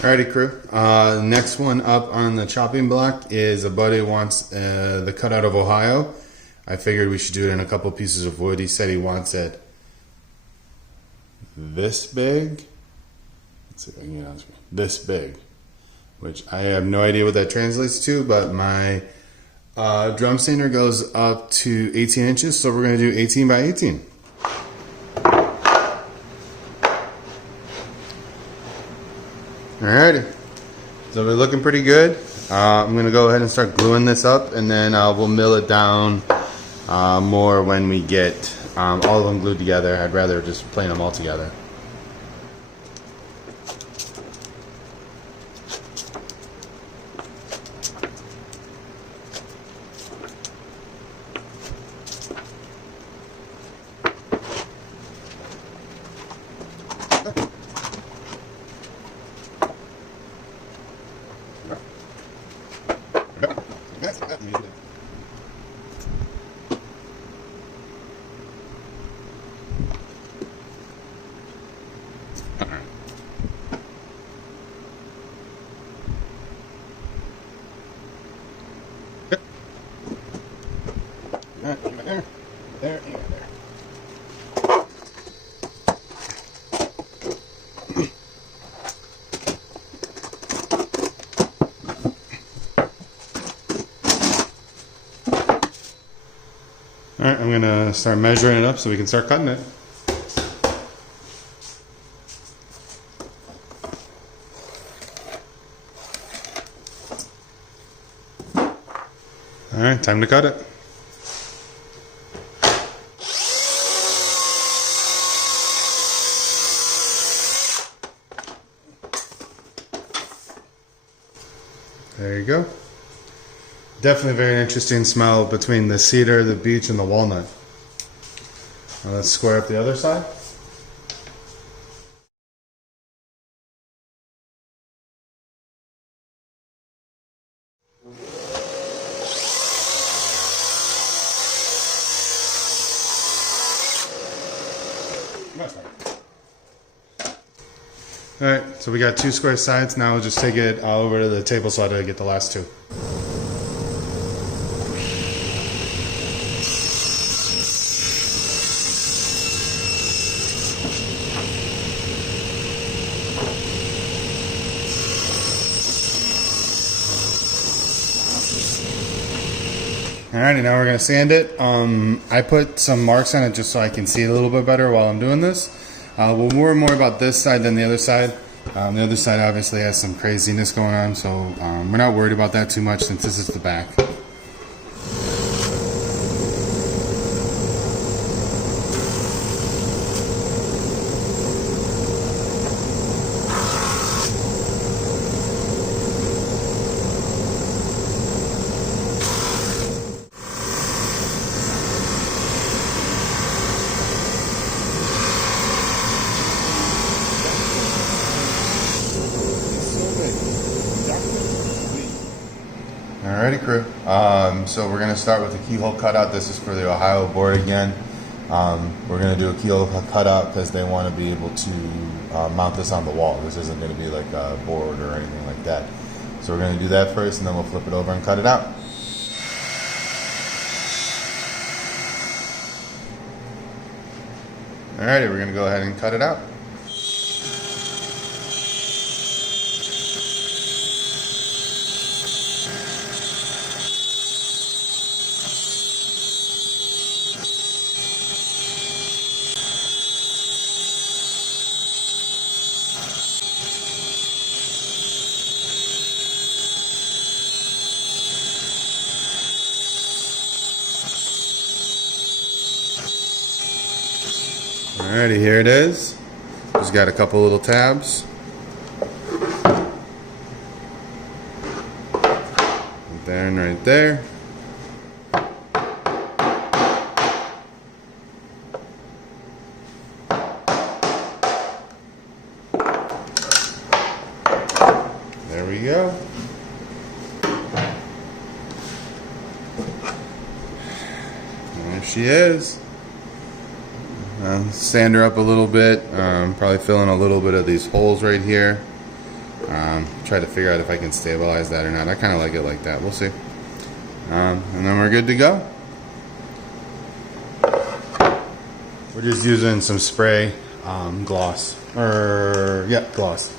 Alrighty, crew. Next one up on the chopping block is a buddy wants the cutout of Ohio. I figured we should do it in a couple pieces of wood. He said he wants it this big. Let's see if I can get on screen. This big, which I have no idea what that translates to, but my drum sander goes up to 18 inches, so we're going to do 18 by 18. Alrighty, so we're looking pretty good. I'm going to go ahead and start gluing this up, and then we'll mill it down more when we get all of them glued together. I'd rather just plane them all together. There. Alright, I'm gonna start measuring it up so we can start cutting it. Alright, time to cut it. There you go. Definitely very interesting smell between the cedar, the beech, and the walnut. Now let's square up the other side. Alright, so we got 2 square sides. Now we'll just take it all over to the table saw to get the last 2. Alrighty, now we're going to sand it. I put some marks on it just so I can see it a little bit better while I'm doing this. We'll worry more about this side than the other side. The other side obviously has some craziness going on, so we're not worried about that too much since this is the back. Alrighty, crew. So we're going to start with the keyhole cutout. This is for the Ohio board again. We're going to do a keyhole cutout because they want to be able to mount this on the wall. This isn't going to be like a board or anything like that. So we're going to do that first, and then we'll flip it over and cut it out. Alrighty, we're going to go ahead and cut it out. Alrighty, here it is. Just got a couple little tabs. Right there and right there. There we go. There she is. Sand her up a little bit, probably fill in a little bit of these holes right here. Try to figure out if I can stabilize that or not. I kind of like it like that. We'll see. And then we're good to go. We're just using some spray gloss. Gloss.